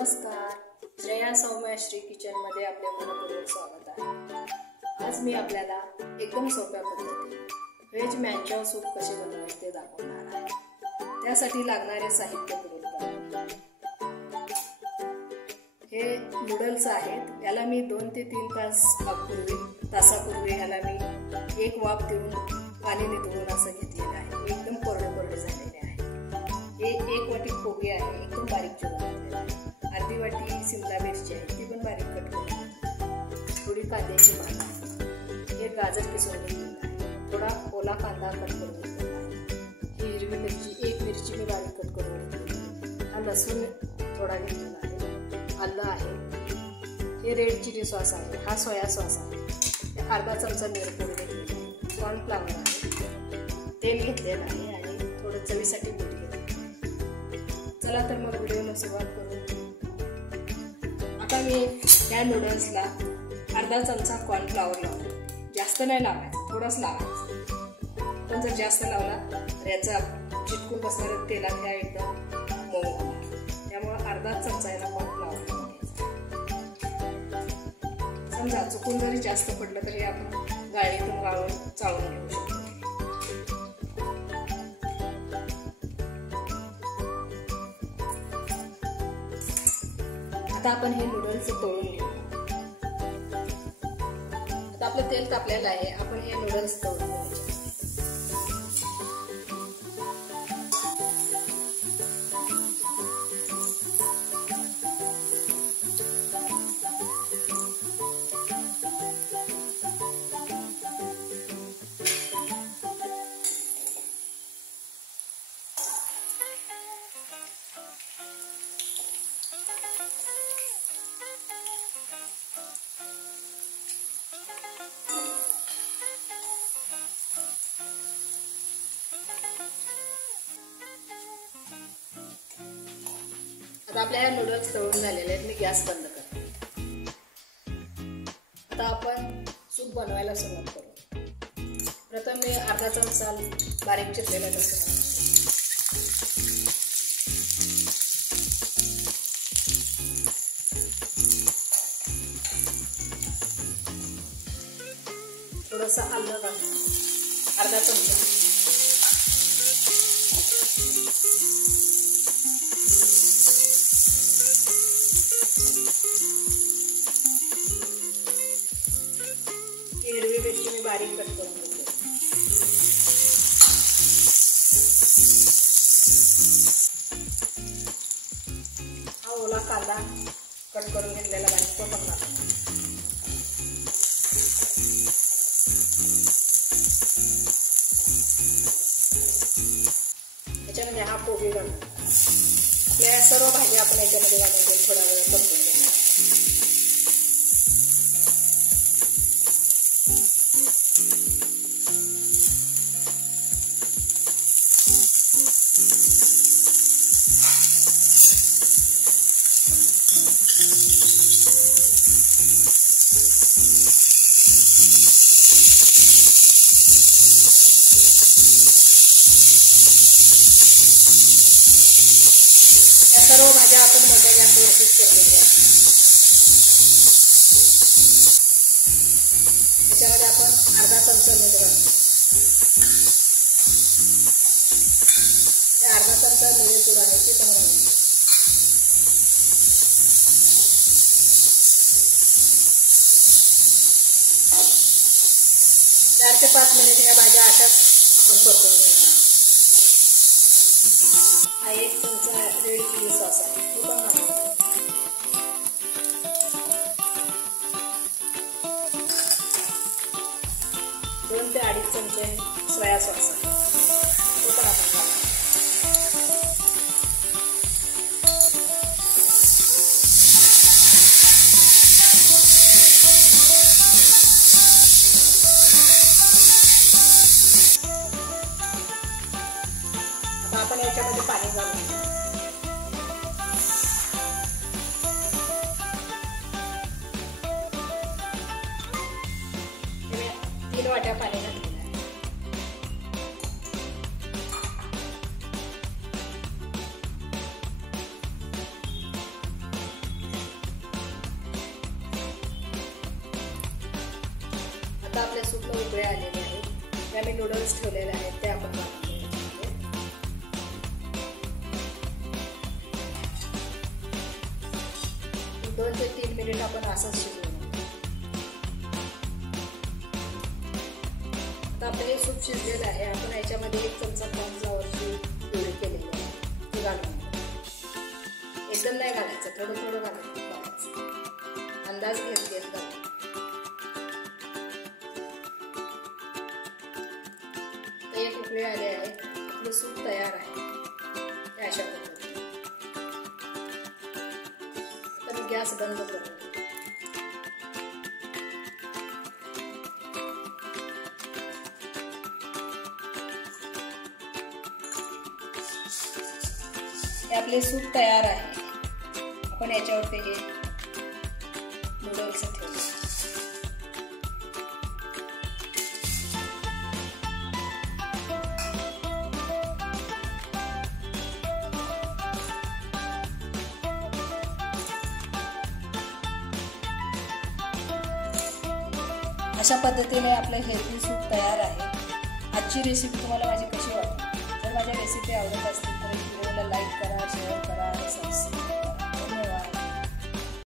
नमस्कार, श्रेया सौम्यश्री किचनमध्ये आपले मनपूर्वक स्वागत आहे। आज मी आपल्याला एकदम सोप्या पद्धतीने व्हेज मॅंचाव सूप कसे बनवायचे ते दाखवणार आहे। त्यासाठी लागणारे साहित्य पुढीलप्रमाणे। हे नूडल्स आहेत। याला मी 2 ते 3 तासापूर्वी याला मी एक वाफ देऊन पाणी निथळून असं घेतलेलं आहे। एकदम कोरडे झालेले आहे। हे 1 वाटी कोबी आहे, एकदम बारीक चिरून घेतलेला आहे। अर्धी वाटी शिमला मिरची आहे, ती पण बारीक कट करून। थोडी कांद्याची पानं आहे। एक गाजर किसून घेतलेला आहे। थोडा ओला कांदा कट करून घेतलेला आहे। ही हिरवी मिरची, 1 मिरची मी बारीक कट करून घेतलेली आहे। हा लसूण थोडा घेतलेला आहे। आलं आहे। हे रेड चिली सॉस आहे। हा सोया सॉस आहे। अर्धा चमचा मिरपूड घेतलेला आहे। कॉर्नफ्लॉवर आहे। तेल घेतलेलं आहे आणि थोडं चवीसाठी मीठ घेतलेलं आहे। चला तर मग व्हिडिओला सुरुवात करू। आता मी या नूडल्सला अर्धा चमचा कॉर्नफ्लॉवर लावतो। जास्त नाही लावायचं, थोडंच लावायचं। पण जर जास्त लावला तर याचा चिटकून बसणाऱ्या तेलात ह्या एकदम मऊ होणार। त्यामुळे अर्धा चमचा याला कॉर्नफ्लॉवर लावायचा। समजा चुकून जरी जास्त पडलं तरी आपण गाळणीतून गाळून चाळून घेऊ शकतो। आता आपण हे नूडल्स तळून घेऊ। आता आपलं तेल तापलेलं आहे। आपण हे नूडल्स तळून घ्यायचे। आता आपल्या नूडल्स तळून झालेले आहेत। मी गॅस बंद करते। आता आपण सूप बनवायला सुरुवात करू। प्रथम मी अर्धा चमचा बारीक चिरलेला लसूण, थोडंसं आलं घालतो, अर्धा चमचा, हिरवी मिरची मी बारीक कट करून घेते। हा ओला कांदा कट करून घेतलेला बारीक तो पण टाकतो। त्याच्यामध्ये हा कोबी घालतो। आपल्या सर्व भाज्या आपण याच्यामध्ये घालून थोडा वेळ परतून घेणार। सर्व भाज्या आपण मोठ्या गॅसवरतीच परतून घ्या। त्याच्यामध्ये आपण अर्धा चमचा मीठ घालतो। अर्धा चमचा मिरपूड आहे ते पण घालतो। 4 ते 5 मिनिट या भाज्या अशाच आपण परतून घेणार। हा 1 चमचा रेड चिली सॉस आहे, तो पण घालतो। 2 ते 2.5 चमचे सोया सॉस आहे, तो पण आपण घालतो। आपण याच्यामध्ये पाणी घालू। 3 वाट्या पाणी घातलेलं आहे। उकळ्या आलेल्या आहेत. त्या मी नूडल्स ठेवलेल्या आहेत त्या आपण 2 ते 3 मिनिट आपण असंच शिजवून. आता आपलं हे सूप शिजलेलं आहे. आपण याच्यामध्ये 1 चमचा कॉर्नफ्लॉवरची प्युरी केलेली आहे ती घालून. एकदम नाही घालायचं, थोडं थोडं घालायचं, अंदाज घेत घेत घालायचं. एक उकळी आले आहे, आपलं सूप तयार आहे. अशा पद्धतीने आता मी गॅस बंद करतो. हे आपले सूप तयार आहे. आपण याच्यावरती हे नूडल्स ठेवू. अशा पद्धतीने आपलं हेल्दी सूप तयार आहे. आजची रेसिपी तुम्हाला माझी कशी वाटली? जर माझ्या रेसिपी आवडत असतील तर व्हिडिओला लाईक करा, शेअर करा आणि सबस्क्राईब